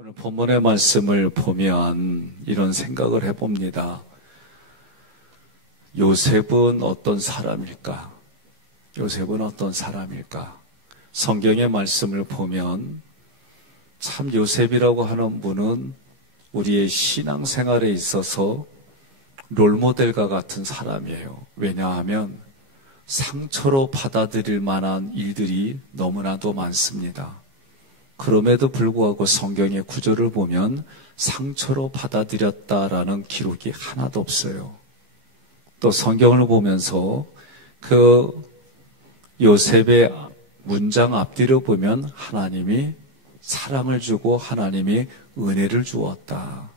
오늘 본문의 말씀을 보면 이런 생각을 해봅니다. 요셉은 어떤 사람일까? 요셉은 어떤 사람일까? 성경의 말씀을 보면 참 요셉이라고 하는 분은 우리의 신앙생활에 있어서 롤모델과 같은 사람이에요. 왜냐하면 상처로 받아들일 만한 일들이 너무나도 많습니다. 그럼에도 불구하고 성경의 구절을 보면 상처로 받아들였다라는 기록이 하나도 없어요. 또 성경을 보면서 그 요셉의 문장 앞뒤로 보면 하나님이 사랑을 주고 하나님이 은혜를 주었다.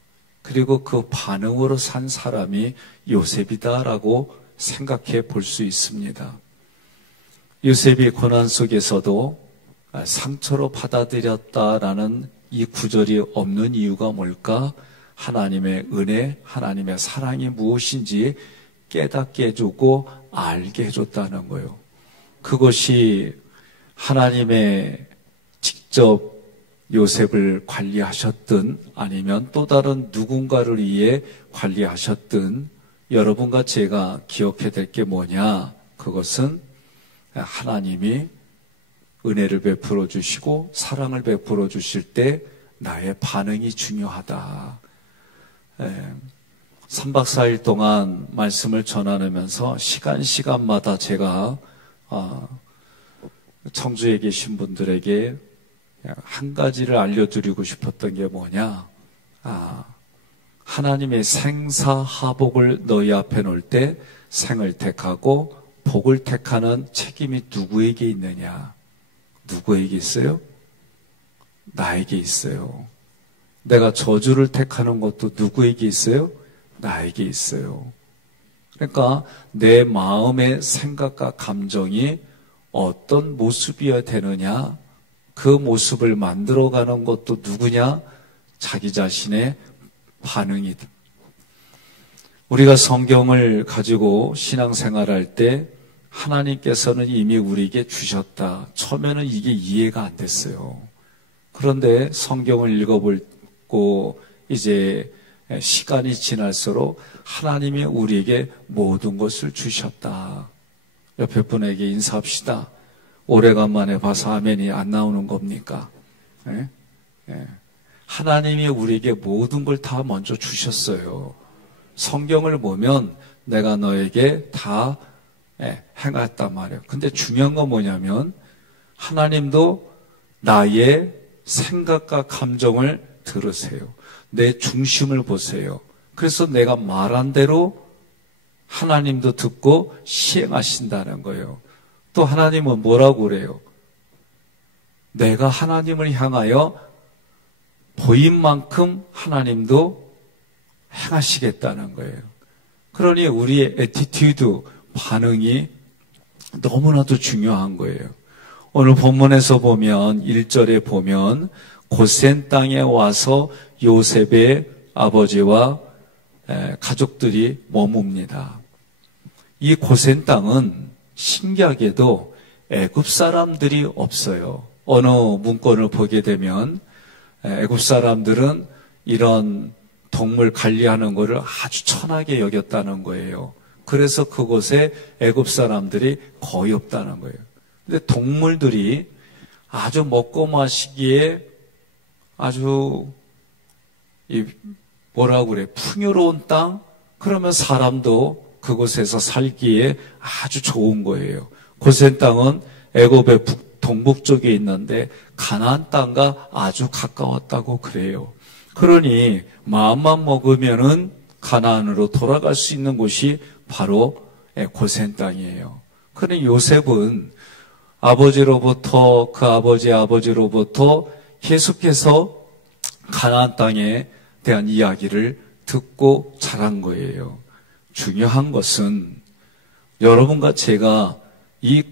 그리고 그 반응으로 산 사람이 요셉이다라고 생각해 볼 수 있습니다. 요셉이 고난 속에서도 상처로 받아들였다라는 이 구절이 없는 이유가 뭘까? 하나님의 은혜, 하나님의 사랑이 무엇인지 깨닫게 해주고 알게 해줬다는 거예요. 그것이 하나님의 직접 요셉을 관리하셨든 아니면 또 다른 누군가를 위해 관리하셨든 여러분과 제가 기억해야 될 게 뭐냐? 그것은 하나님이 은혜를 베풀어 주시고 사랑을 베풀어 주실 때 나의 반응이 중요하다. 3박 4일 동안 말씀을 전하면서 시간마다 제가 청주에 계신 분들에게 한 가지를 알려드리고 싶었던 게 뭐냐? 하나님의 생사하복을 너희 앞에 놓을 때 생을 택하고 복을 택하는 책임이 누구에게 있느냐? 누구에게 있어요? 나에게 있어요. 내가 저주를 택하는 것도 누구에게 있어요? 나에게 있어요. 그러니까 내 마음의 생각과 감정이 어떤 모습이어야 되느냐? 그 모습을 만들어가는 것도 누구냐? 자기 자신의 반응이다. 우리가 성경을 가지고 신앙생활할 때 하나님께서는 이미 우리에게 주셨다. 처음에는 이게 이해가 안 됐어요. 그런데 성경을 읽어보고 이제 시간이 지날수록 하나님이 우리에게 모든 것을 주셨다. 옆에 분에게 인사합시다. 오래간만에 봐서 아멘이 안 나오는 겁니까? 예? 예. 하나님이 우리에게 모든 걸 다 먼저 주셨어요. 성경을 보면 내가 너에게 다 행했단 말이에요. 근데 중요한 건 뭐냐면 하나님도 나의 생각과 감정을 들으세요. 내 중심을 보세요. 그래서 내가 말한 대로 하나님도 듣고 시행하신다는 거예요. 또 하나님은 뭐라고 그래요? 내가 하나님을 향하여 보인 만큼 하나님도 행하시겠다는 거예요. 그러니 우리의 애티튜드, 반응이 너무나도 중요한 거예요. 오늘 본문에서 보면 1절에 보면 고센 땅에 와서 요셉의 아버지와 가족들이 머뭅니다. 이 고센 땅은 신기하게도 애굽 사람들이 없어요. 어느 문건을 보게 되면 애굽 사람들은 이런 동물 관리하는 것을 아주 천하게 여겼다는 거예요. 그래서 그곳에 애굽 사람들이 거의 없다는 거예요. 근데 동물들이 아주 먹고 마시기에 아주 뭐라고 그래? 풍요로운 땅? 그러면 사람도 그곳에서 살기에 아주 좋은 거예요. 고센 땅은 애굽의 동북쪽에 있는데 가나안 땅과 아주 가까웠다고 그래요. 그러니 마음만 먹으면은 가나안으로 돌아갈 수 있는 곳이 바로 고센 땅이에요. 그러니 요셉은 아버지로부터 그 아버지의 아버지로부터 계속해서 가나안 땅에 대한 이야기를 듣고 자란 거예요. 중요한 것은 여러분과 제가 이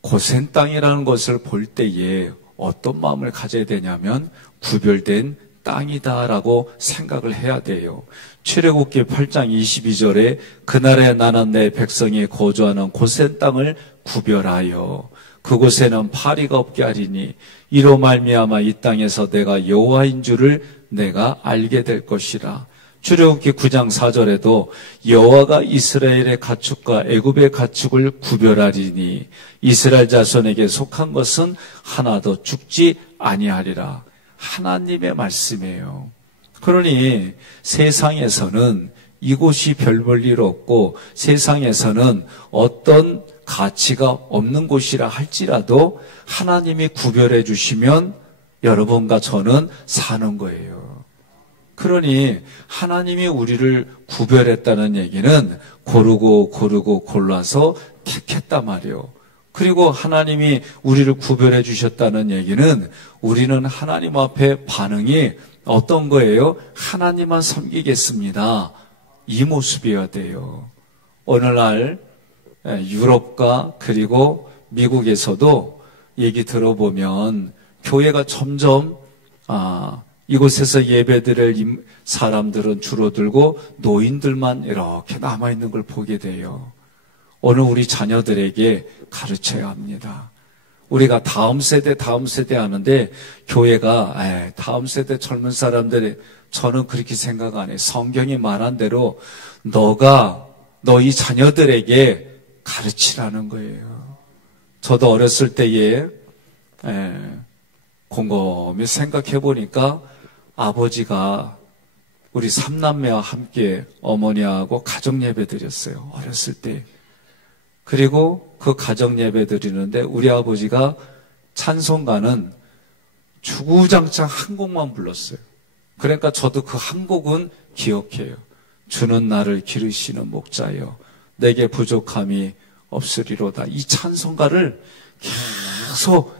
고센 땅이라는 것을 볼 때에 어떤 마음을 가져야 되냐면 구별된 땅이다라고 생각을 해야 돼요. 출애굽기 8장 22절에 그날에 나는 내 백성이 거주하는 고센 땅을 구별하여 그곳에는 파리가 없게 하리니 이로 말미암아 이 땅에서 내가 여호와인 줄을 내가 알게 될 것이라. 출애굽기 9장 4절에도 여호와가 이스라엘의 가축과 애굽의 가축을 구별하리니 이스라엘 자손에게 속한 것은 하나도 죽지 아니하리라. 하나님의 말씀이에요. 그러니 세상에서는 이곳이 별 볼 일 없고 세상에서는 어떤 가치가 없는 곳이라 할지라도 하나님이 구별해 주시면 여러분과 저는 사는 거예요. 그러니 하나님이 우리를 구별했다는 얘기는 고르고 골라서 택했단 말이에요. 그리고 하나님이 우리를 구별해 주셨다는 얘기는 우리는 하나님 앞에 반응이 어떤 거예요? 하나님만 섬기겠습니다. 이 모습이어야 돼요. 오늘날 유럽과 그리고 미국에서도 얘기 들어보면 교회가 점점 이곳에서 예배드릴 사람들은 줄어들고 노인들만 이렇게 남아있는 걸 보게 돼요. 오늘 우리 자녀들에게 가르쳐야 합니다. 우리가 다음 세대 하는데 교회가 다음 세대 젊은 사람들이 저는 그렇게 생각 안 해요. 성경이 말한 대로 너희 자녀들에게 가르치라는 거예요. 저도 어렸을 때에 곰곰이 생각해 보니까 아버지가 우리 삼남매와 함께 어머니하고 가정 예배 드렸어요. 어렸을 때. 그리고 그 가정 예배 드리는데 우리 아버지가 찬송가는 주구장창 한 곡만 불렀어요. 그러니까 저도 그 한 곡은 기억해요. 주는 나를 기르시는 목자여 내게 부족함이 없으리로다. 이 찬송가를 계속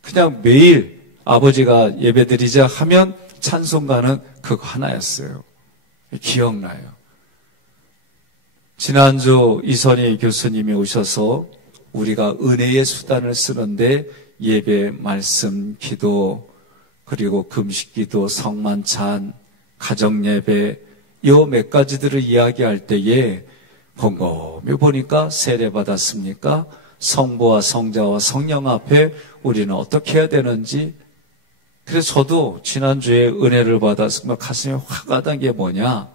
그냥 매일 아버지가 예배드리자 하면 찬송가는 그거 하나였어요. 기억나요. 지난주 이선희 교수님이 오셔서 우리가 은혜의 수단을 쓰는데 예배, 말씀, 기도, 그리고 금식기도, 성만찬, 가정예배 이 몇 가지들을 이야기할 때에 곰곰이 보니까 세례받았습니까? 성부와 성자와 성령 앞에 우리는 어떻게 해야 되는지. 그래서 저도 지난주에 은혜를 받아서 가슴이 화가 난 게 뭐냐,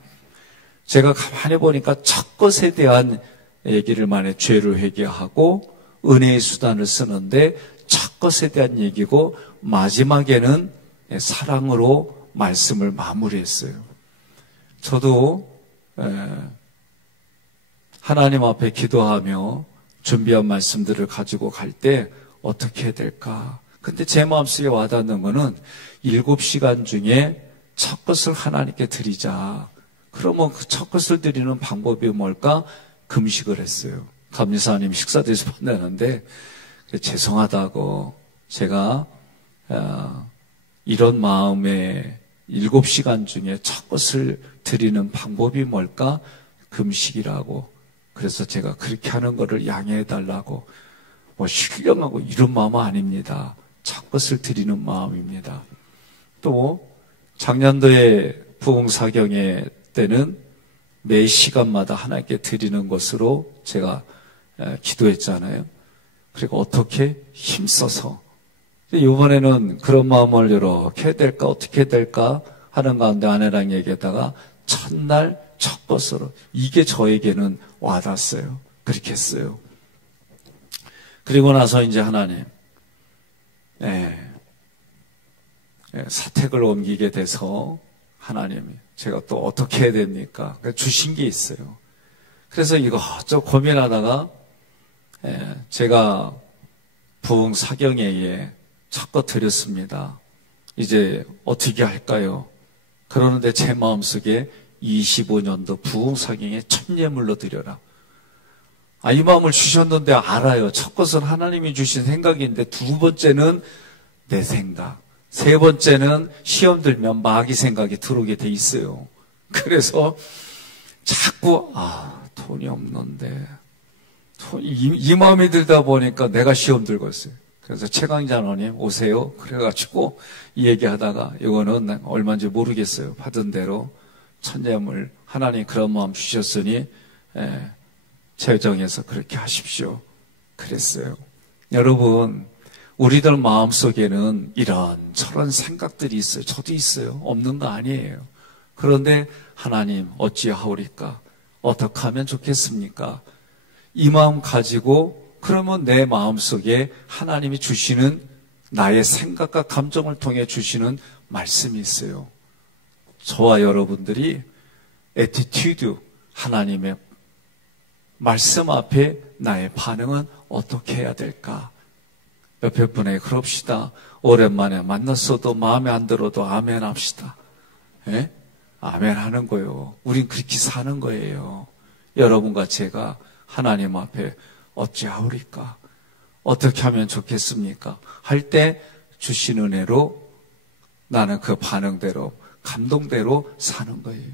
제가 가만히 보니까 첫 것에 대한 얘기를 만에 죄를 회개하고 은혜의 수단을 쓰는데 첫 것에 대한 얘기고 마지막에는 사랑으로 말씀을 마무리했어요. 저도 하나님 앞에 기도하며 준비한 말씀들을 가지고 갈 때 어떻게 해야 될까? 근데 제 마음속에 와닿는 거는 7시간 중에 첫 것을 하나님께 드리자. 그러면 그 첫 것을 드리는 방법이 뭘까? 금식을 했어요. 감리사님 식사 대접 한다는데 죄송하다고 제가 이런 마음에 7시간 중에 첫 것을 드리는 방법이 뭘까? 금식이라고. 그래서 제가 그렇게 하는 거를 양해해 달라고. 신령하고 이런 마음은 아닙니다. 첫 것을 드리는 마음입니다. 또 작년도에 부흥사경회 때는 매 시간마다 하나님께 드리는 것으로 제가 기도했잖아요. 그리고 어떻게 힘써서 이번에는 그런 마음을 이렇게 해야 될까 어떻게 해야 될까 하는 가운데 아내랑 얘기하다가 첫날 첫 것으로 이게 저에게는 와닿았어요. 그렇게 했어요. 그리고 나서 이제 하나님 사택을 옮기게 돼서 하나님이 제가 또 어떻게 해야 됩니까? 주신 게 있어요. 그래서 이것저것 고민하다가 제가 부흥 사경회에 첫것 드렸습니다. 이제 어떻게 할까요? 그러는데 제 마음속에 25년도 부흥 사경회 첫 예물로 드려라. 이 마음을 주셨는데 알아요. 첫 것은 하나님이 주신 생각인데 두 번째는 내 생각, 세 번째는 시험 들면 마귀 생각이 들어오게 돼 있어요. 그래서 자꾸 돈이 없는데 이 마음이 들다 보니까 내가 시험 들고 있어요. 그래서 최강자노님 오세요. 그래가지고 이 얘기하다가 이거는 얼마인지 모르겠어요. 받은 대로 천재물 하나님 그런 마음 주셨으니 재정해서 그렇게 하십시오. 그랬어요. 여러분, 우리들 마음속에는 이런저런 생각들이 있어요. 저도 있어요. 없는 거 아니에요. 그런데 하나님 어찌하오리까? 어떻게 하면 좋겠습니까? 이 마음 가지고 그러면 내 마음속에 하나님이 주시는 나의 생각과 감정을 통해 주시는 말씀이 있어요. 저와 여러분들이 애티튜드, 하나님의 말씀 앞에 나의 반응은 어떻게 해야 될까? 옆에 분에게 그럽시다. 오랜만에 만났어도 마음에 안 들어도 아멘 합시다. 예? 아멘 하는 거예요. 우린 그렇게 사는 거예요. 여러분과 제가 하나님 앞에 어찌하오리까? 어떻게 하면 좋겠습니까? 할 때 주신 은혜로 나는 그 반응대로, 감동대로 사는 거예요.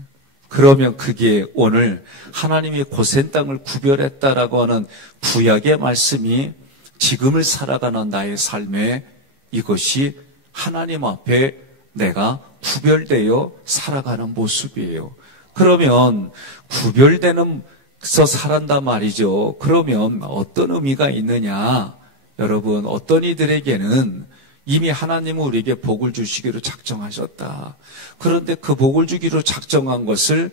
그러면 그게 오늘 하나님이 고센 땅을 구별했다라고 하는 구약의 말씀이 지금을 살아가는 나의 삶에 이것이 하나님 앞에 내가 구별되어 살아가는 모습이에요. 그러면 구별되면서 살았단 말이죠. 그러면 어떤 의미가 있느냐? 여러분, 어떤 이들에게는 이미 하나님은 우리에게 복을 주시기로 작정하셨다. 그런데 그 복을 주기로 작정한 것을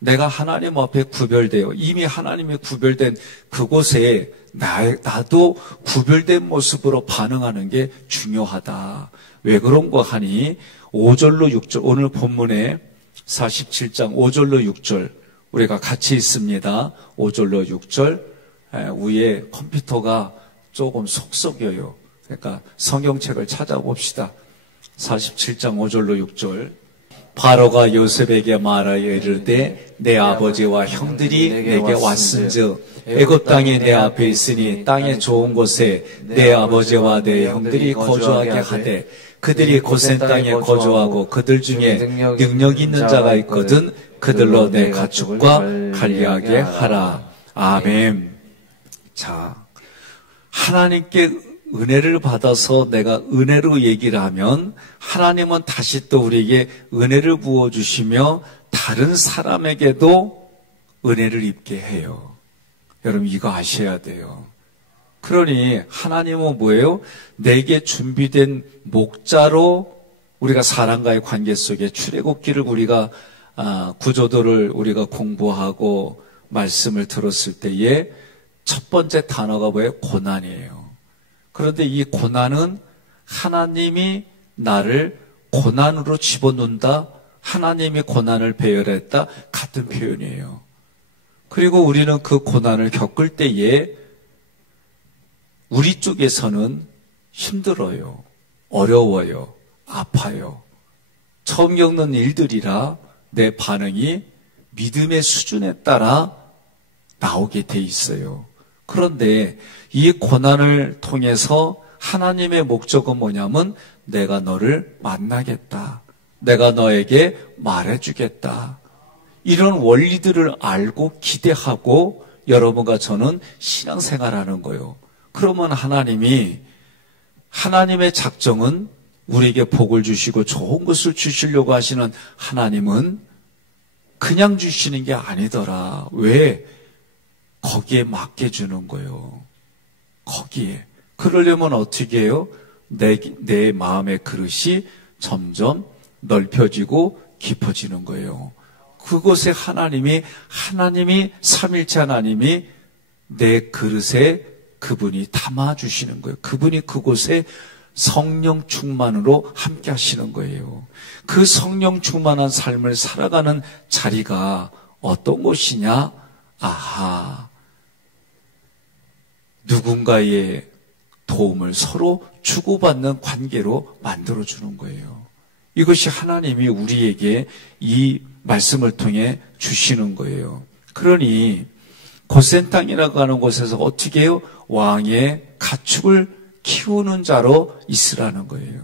내가 하나님 앞에 구별되어 이미 하나님의 구별된 그곳에 나도 구별된 모습으로 반응하는 게 중요하다. 왜 그런가 하니 5절로 6절 오늘 본문에 47장 5절로 6절 우리가 같이 있습니다. 5절로 6절 위에 컴퓨터가 조금 속썩여요. 그러니까 성경책을 찾아봅시다. 47장 5절로 6절 바로가 요셉에게 말하여 이르되 내 아버지와 형들이 내게 왔은즉 애굽 땅이 내 앞에 있으니 땅의 좋은 곳에 내 아버지와 내 형들이 거주하게 하되 그들이 고센 땅에 거주하고 그들 중에 능력 있는 자가 있거든 그들로 내 가축과 관리하게 하라. 아멘. 자, 하나님께 은혜를 받아서 내가 은혜로 얘기를 하면 하나님은 다시 또 우리에게 은혜를 부어주시며 다른 사람에게도 은혜를 입게 해요. 여러분 이거 아셔야 돼요. 그러니 하나님은 뭐예요? 내게 준비된 목자로 우리가 사람과의 관계 속에 출애굽기를 우리가 구조도를 우리가 공부하고 말씀을 들었을 때에 첫 번째 단어가 뭐예요? 고난이에요. 그런데 이 고난은 하나님이 나를 고난으로 집어넣는다. 하나님이 고난을 배열했다. 같은 표현이에요. 그리고 우리는 그 고난을 겪을 때에 우리 쪽에서는 힘들어요. 어려워요. 아파요. 처음 겪는 일들이라 내 반응이 믿음의 수준에 따라 나오게 돼 있어요. 그런데 이 고난을 통해서 하나님의 목적은 뭐냐면 내가 너를 만나겠다. 내가 너에게 말해주겠다. 이런 원리들을 알고 기대하고 여러분과 저는 신앙생활하는 거예요. 그러면 하나님의 작정은 우리에게 복을 주시고 좋은 것을 주시려고 하시는 하나님은 그냥 주시는 게 아니더라. 왜? 거기에 맞게 주는 거예요. 거기에. 그러려면 어떻게 해요? 내 마음의 그릇이 점점 넓혀지고 깊어지는 거예요. 그곳에 하나님이 삼일체 하나님이 내 그릇에 그분이 담아주시는 거예요. 그분이 그곳에 성령 충만으로 함께 하시는 거예요. 그 성령 충만한 삶을 살아가는 자리가 어떤 곳이냐? 아하. 누군가의 도움을 서로 주고받는 관계로 만들어주는 거예요. 이것이 하나님이 우리에게 이 말씀을 통해 주시는 거예요. 그러니 고센 땅이라고 하는 곳에서 어떻게 해요? 왕의 가축을 키우는 자로 있으라는 거예요.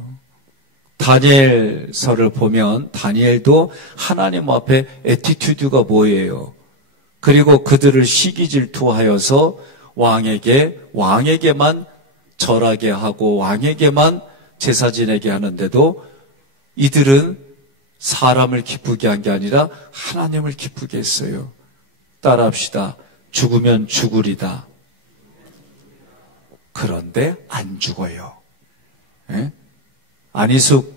다니엘서를 보면 다니엘도 하나님 앞에 애티튜드가 뭐예요? 그리고 그들을 시기질투하여서 왕에게만 절하게 하고 왕에게만 제사 지내게 하는데도 이들은 사람을 기쁘게 한 게 아니라 하나님을 기쁘게 했어요. 따라합시다. 죽으면 죽으리다. 그런데 안 죽어요. 예? 안희숙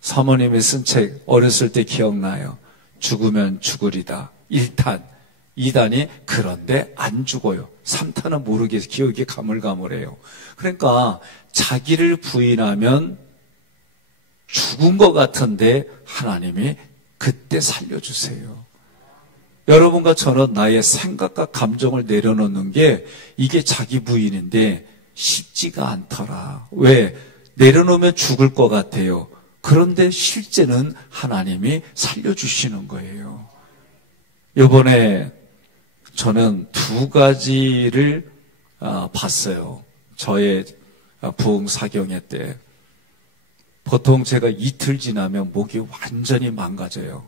사모님이 쓴 책 어렸을 때 기억나요. 죽으면 죽으리다. 1탄. 2단이 그런데 안 죽어요. 3탄은 모르겠어요. 기억이 가물가물해요. 그러니까 자기를 부인하면 죽은 것 같은데 하나님이 그때 살려주세요. 여러분과 저는 나의 생각과 감정을 내려놓는 게 이게 자기 부인인데 쉽지가 않더라. 왜? 내려놓으면 죽을 것 같아요. 그런데 실제는 하나님이 살려주시는 거예요. 이번에 저는 두 가지를 봤어요. 저의 부흥 사경회 때. 보통 제가 이틀 지나면 목이 완전히 망가져요.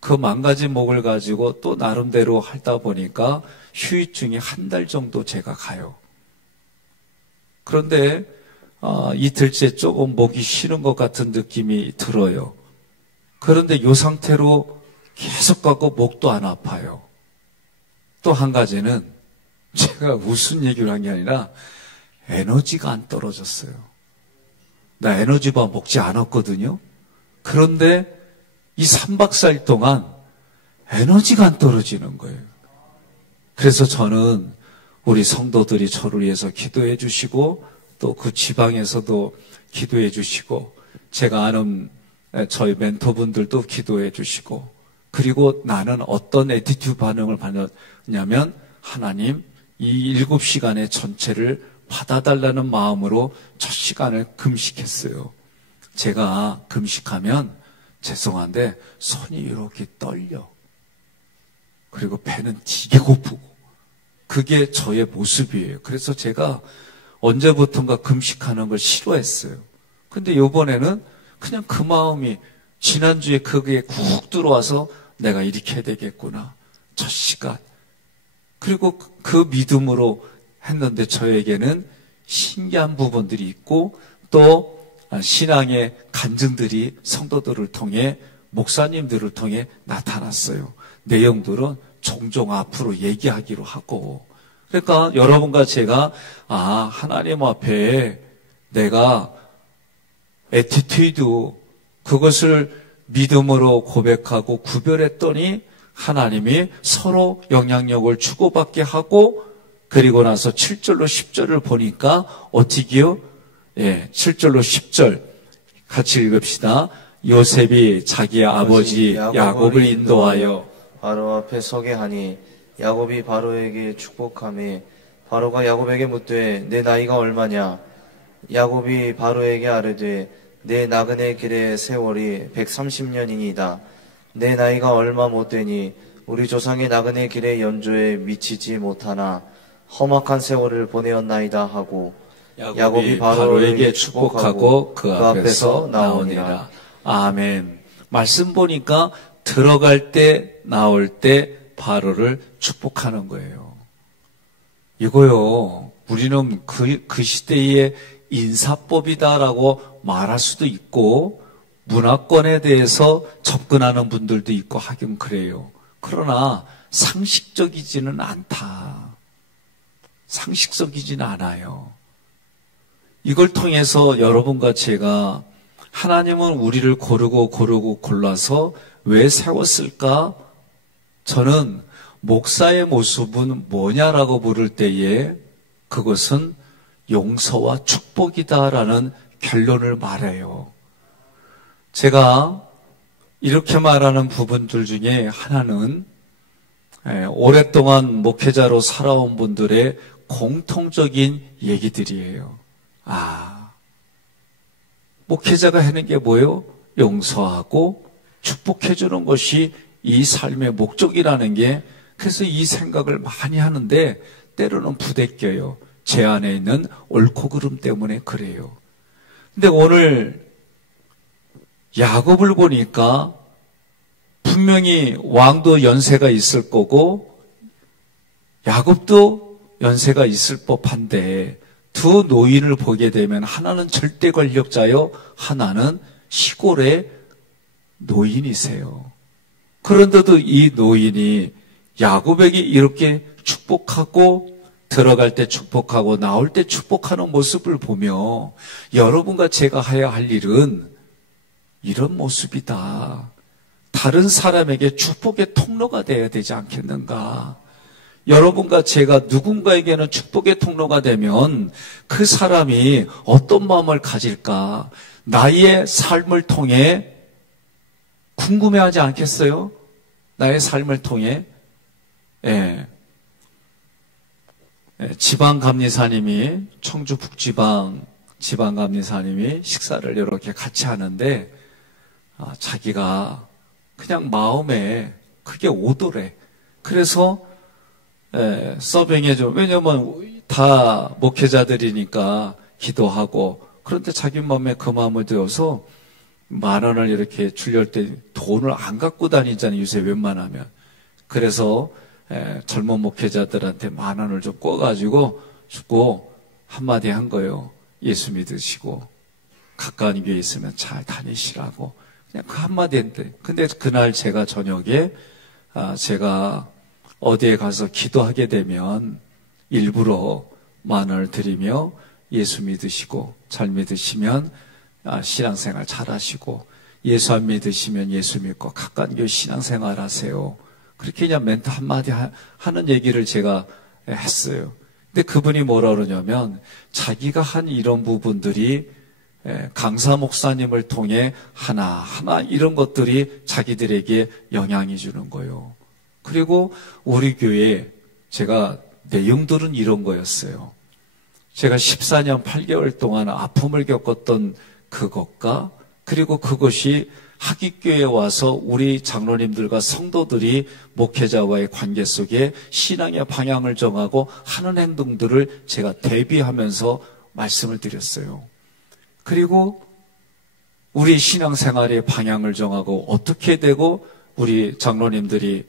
그 망가진 목을 가지고 또 나름대로 하다 보니까 휴유증이 한 달 정도 제가 가요. 그런데 이틀째 조금 목이 쉬는 것 같은 느낌이 들어요. 그런데 이 상태로 계속 가고 목도 안 아파요. 또 한 가지는 제가 무슨 얘기를 한 게 아니라 에너지가 안 떨어졌어요. 나 에너지바 먹지 않았거든요. 그런데 이 3박 4일 동안 에너지가 안 떨어지는 거예요. 그래서 저는 우리 성도들이 저를 위해서 기도해 주시고 또 그 지방에서도 기도해 주시고 제가 아는 저희 멘토분들도 기도해 주시고 그리고 나는 어떤 애티튜드 반응을 받았냐면 하나님 이 7시간의 전체를 받아달라는 마음으로 첫 시간을 금식했어요. 제가 금식하면 죄송한데 손이 이렇게 떨려. 그리고 배는 되게 고프고 그게 저의 모습이에요. 그래서 제가 언제부턴가 금식하는 걸 싫어했어요. 근데 이번에는 그냥 그 마음이 지난주에 그게 쿡 들어와서 내가 이렇게 해야 되겠구나. 첫 시간. 그리고 그 믿음으로 했는데 저에게는 신기한 부분들이 있고 또 신앙의 간증들이 성도들을 통해 목사님들을 통해 나타났어요. 내용들은 종종 앞으로 얘기하기로 하고 그러니까 여러분과 제가 하나님 앞에 내가 애티튜드 그것을 믿음으로 고백하고 구별했더니 하나님이 서로 영향력을 주고받게 하고 그리고 나서 7절로 10절을 보니까 어떻게요? 7절로 10절 같이 읽읍시다. 요셉이 자기 아버지 야곱을 인도하여 바로 앞에 서게 하니 야곱이 바로에게 축복하며 바로가 야곱에게 묻되 내 나이가 얼마냐? 야곱이 바로에게 아뢰되 내 나그네 길의 세월이 130년이니이다. 내 나이가 얼마 못되니 우리 조상의 나그네 길의 연조에 미치지 못하나 험악한 세월을 보내었나이다 하고 야곱이 바로에게 축복하고 그 앞에서 나오니라. 아멘. 말씀 보니까 들어갈 때 나올 때 바로를 축복하는 거예요. 이거요. 우리는 그 시대의 인사법이다라고 말할 수도 있고 문화권에 대해서 접근하는 분들도 있고 하긴 그래요. 그러나 상식적이지는 않다. 상식적이지는 않아요. 이걸 통해서 여러분과 제가 하나님은 우리를 고르고 골라서 왜 세웠을까? 저는 목사의 모습은 뭐냐라고 물을 때에 그것은 용서와 축복이다라는 결론을 말해요. 제가 이렇게 말하는 부분들 중에 하나는 오랫동안 목회자로 살아온 분들의 공통적인 얘기들이에요. 목회자가 하는 게 뭐예요? 용서하고 축복해주는 것이 이 삶의 목적이라는 게 그래서 이 생각을 많이 하는데 때로는 부대껴요. 제 안에 있는 옳고 그름 때문에 그래요. 근데 오늘 야곱을 보니까 분명히 왕도 연세가 있을 거고 야곱도 연세가 있을 법한데 두 노인을 보게 되면 하나는 절대 권력자요, 하나는 시골의 노인이세요. 그런데도 이 노인이 야곱에게 이렇게 축복하고 들어갈 때 축복하고 나올 때 축복하는 모습을 보며 여러분과 제가 해야 할 일은 이런 모습이다. 다른 사람에게 축복의 통로가 되어야 되지 않겠는가? 여러분과 제가 누군가에게는 축복의 통로가 되면 그 사람이 어떤 마음을 가질까? 나의 삶을 통해 궁금해하지 않겠어요? 나의 삶을 통해? 예. 지방감리사님이, 청주 북지방 지방감리사님이 식사를 이렇게 같이 하는데, 자기가 그냥 마음에 그게 오더래. 그래서, 서빙해줘. 왜냐면 다 목회자들이니까 기도하고, 그런데 자기 마음에 그 마음을 들어서 10,000원을 이렇게 주려할 때 돈을 안 갖고 다니잖아요. 요새 웬만하면. 그래서 젊은 목회자들한테 10,000원을 좀 꿔가지고 주고 한마디 한 거예요. 예수 믿으시고 가까운 교회 있으면 잘 다니시라고. 그냥 그 한마디 했는데. 근데 그날 제가 저녁에 제가 어디에 가서 기도하게 되면 일부러 10,000원을 드리며 예수 믿으시고 잘 믿으시면 신앙생활 잘 하시고 예수 안 믿으시면 예수 믿고 가까운 교회 신앙생활 하세요. 그렇게 그냥 멘트 한마디 하는 얘기를 제가 했어요. 근데 그분이 뭐라 그러냐면 자기가 한 이런 부분들이 강사 목사님을 통해 하나하나 이런 것들이 자기들에게 영향이 주는 거예요. 그리고 우리 교회 제가 내용들은 이런 거였어요. 제가 14년 8개월 동안 아픔을 겪었던 그것과 그리고 그것이 학위교회에 와서 우리 장로님들과 성도들이 목회자와의 관계 속에 신앙의 방향을 정하고 하는 행동들을 제가 대비하면서 말씀을 드렸어요. 그리고 우리 신앙생활의 방향을 정하고 어떻게 되고 우리 장로님들이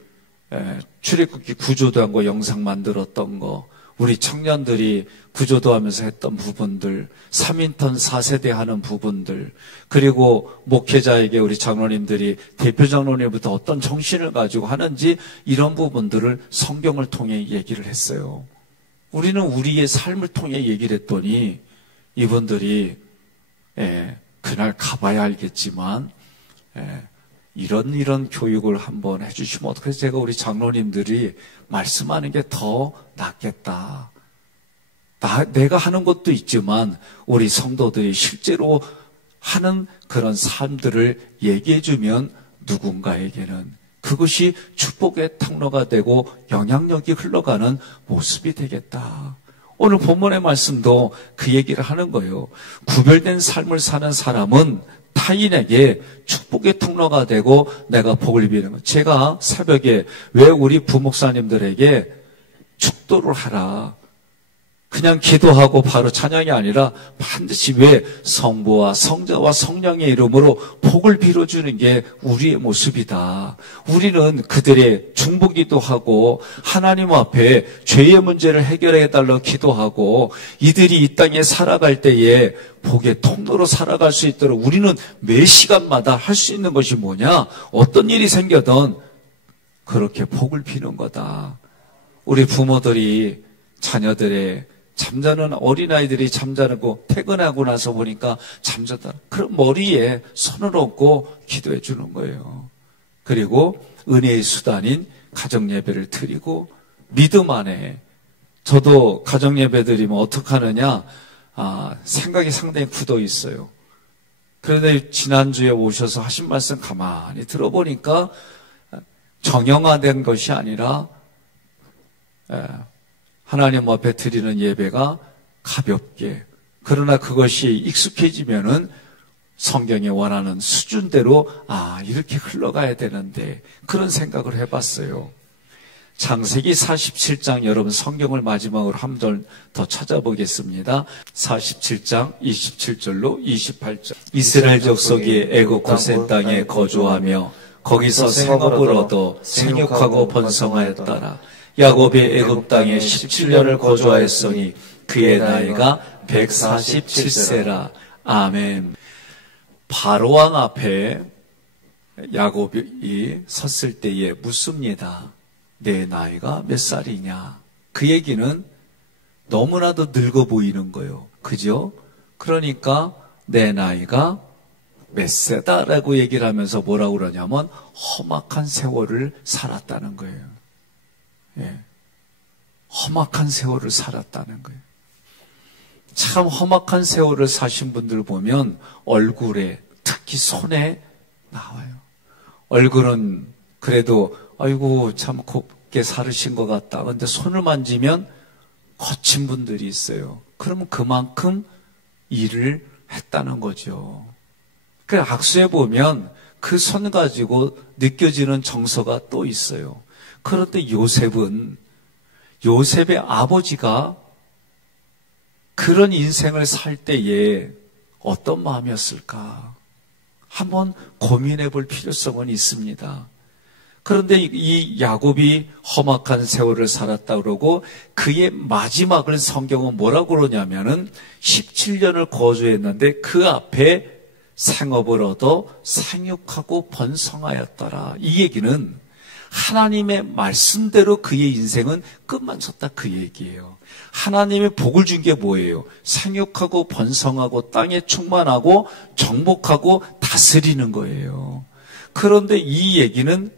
출애굽기 구조도 한 거 영상 만들었던 거 우리 청년들이 구조도 하면서 했던 부분들, 3인턴 4세대 하는 부분들, 그리고 목회자에게 우리 장로님들이 대표 장로님부터 어떤 정신을 가지고 하는지 이런 부분들을 성경을 통해 얘기를 했어요. 우리는 우리의 삶을 통해 얘기를 했더니 이분들이 그날 가봐야 알겠지만 이런 교육을 한번 해주시면 어떻게 해서 제가 우리 장로님들이 말씀하는 게 더 낫겠다. 내가 하는 것도 있지만 우리 성도들이 실제로 하는 그런 삶들을 얘기해주면 누군가에게는 그것이 축복의 통로가 되고 영향력이 흘러가는 모습이 되겠다. 오늘 본문의 말씀도 그 얘기를 하는 거예요. 구별된 삶을 사는 사람은 타인에게 축복의 통로가 되고 내가 복을 비는 것. 제가 새벽에 왜 우리 부목사님들에게 축도를 하라. 그냥 기도하고 바로 찬양이 아니라 반드시 왜 성부와 성자와 성령의 이름으로 복을 빌어주는 게 우리의 모습이다. 우리는 그들의 중보기도 하고 하나님 앞에 죄의 문제를 해결해달라고 기도하고 이들이 이 땅에 살아갈 때에 복의 통로로 살아갈 수 있도록 우리는 매 시간마다 할 수 있는 것이 뭐냐? 어떤 일이 생겨든 그렇게 복을 비는 거다. 우리 부모들이 자녀들의 잠자는 어린아이들이 잠자고 퇴근하고 나서 보니까 잠자다. 그럼 머리에 손을 얹고 기도해 주는 거예요. 그리고 은혜의 수단인 가정예배를 드리고 믿음 안에 저도 가정예배 드리면 어떻게 하느냐 생각이 상당히 굳어 있어요. 그런데 지난주에 오셔서 하신 말씀 가만히 들어보니까 정형화된 것이 아니라 하나님 앞에 드리는 예배가 가볍게 그러나 그것이 익숙해지면은 성경에 원하는 수준대로 이렇게 흘러가야 되는데 그런 생각을 해봤어요. 창세기 47장 여러분 성경을 마지막으로 한 절 더 찾아보겠습니다. 47장 27절로 28절 이스라엘 족속이 애굽 고센 땅에 거주하며 거기서 생업을 얻어 생육하고 번성하였더라. 야곱이 애굽 땅에 17년을 거주하였으니 그의 나이가 147세라. 아멘. 바로왕 앞에 야곱이 섰을 때에 묻습니다. 내 나이가 몇 살이냐? 그 얘기는 너무나도 늙어 보이는 거예요. 그죠? 그러니까 내 나이가 몇 세다라고 얘기를 하면서 뭐라고 그러냐면 험악한 세월을 살았다는 거예요. 예. 험악한 세월을 살았다는 거예요. 참 험악한 세월을 사신 분들 보면 얼굴에, 특히 손에 나와요. 얼굴은 그래도 아이고 참 곱게 살으신 것 같다. 그런데 손을 만지면 거친 분들이 있어요. 그러면 그만큼 일을 했다는 거죠. 그 악수에 보면 그 손 가지고 느껴지는 정서가 또 있어요. 그런데 요셉의 아버지가 그런 인생을 살 때에 어떤 마음이었을까? 한번 고민해 볼 필요성은 있습니다. 그런데 이 야곱이 험악한 세월을 살았다 그러고 그의 마지막을 성경은 뭐라고 그러냐면은 17년을 거주했는데 그 앞에 생업을 얻어 생육하고 번성하였더라. 이 얘기는 하나님의 말씀대로 그의 인생은 끝만 섰다 그 얘기예요. 하나님의 복을 준 게 뭐예요? 생육하고 번성하고 땅에 충만하고 정복하고 다스리는 거예요. 그런데 이 얘기는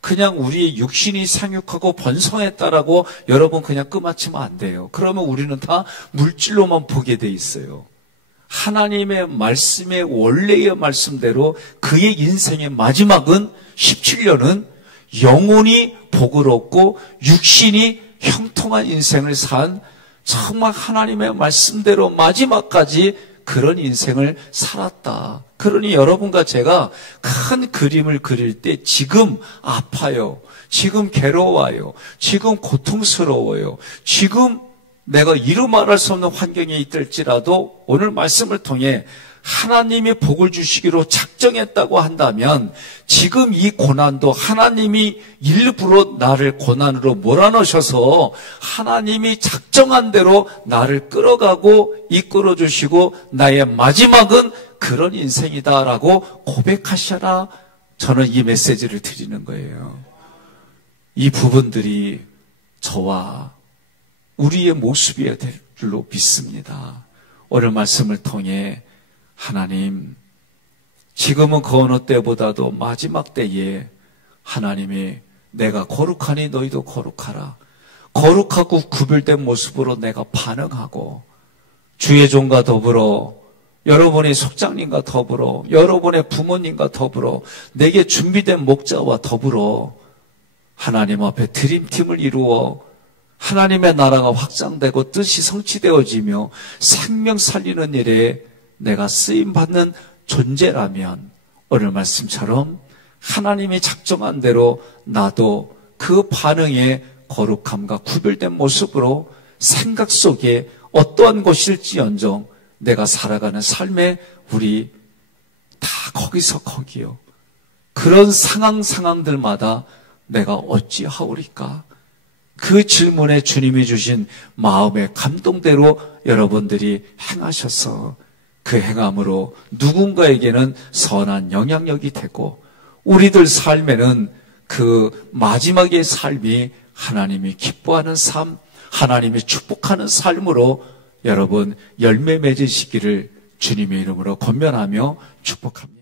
그냥 우리의 육신이 생육하고 번성했다라고 여러분 그냥 끝마치면 안 돼요. 그러면 우리는 다 물질로만 보게 돼 있어요. 하나님의 말씀의 원래의 말씀대로 그의 인생의 마지막은 17년은 영혼이 복을 얻고 육신이 형통한 인생을 산 정말 하나님의 말씀대로 마지막까지 그런 인생을 살았다. 그러니 여러분과 제가 큰 그림을 그릴 때 지금 아파요. 지금 괴로워요. 지금 고통스러워요. 지금 내가 이루 말할 수 없는 환경에 있을지라도 오늘 말씀을 통해 하나님이 복을 주시기로 작정했다고 한다면 지금 이 고난도 하나님이 일부러 나를 고난으로 몰아넣으셔서 하나님이 작정한 대로 나를 끌어가고 이끌어 주시고 나의 마지막은 그런 인생이다라고 고백하셔라. 저는 이 메시지를 드리는 거예요. 이 부분들이 저와 우리의 모습이어야 될 줄로 믿습니다. 오늘 말씀을 통해 하나님, 지금은 그 어느 때보다도 마지막 때에 하나님이 내가 거룩하니 너희도 거룩하라. 거룩하고 구별된 모습으로 내가 반응하고 주의 종과 더불어 여러분의 속장님과 더불어 여러분의 부모님과 더불어 내게 준비된 목자와 더불어 하나님 앞에 드림팀을 이루어 하나님의 나라가 확장되고 뜻이 성취되어지며 생명 살리는 일에 내가 쓰임받는 존재라면 오늘 말씀처럼 하나님이 작정한 대로 나도 그 반응에 거룩함과 구별된 모습으로 생각 속에 어떠한 것일지언정 내가 살아가는 삶에 우리 다 거기서 거기요. 그런 상황들마다 내가 어찌하오리까? 그 질문에 주님이 주신 마음의 감동대로 여러분들이 행하셔서 그 행함으로 누군가에게는 선한 영향력이 되고 우리들 삶에는 그 마지막의 삶이 하나님이 기뻐하는 삶, 하나님이 축복하는 삶으로 여러분 열매 맺으시기를 주님의 이름으로 권면하며 축복합니다.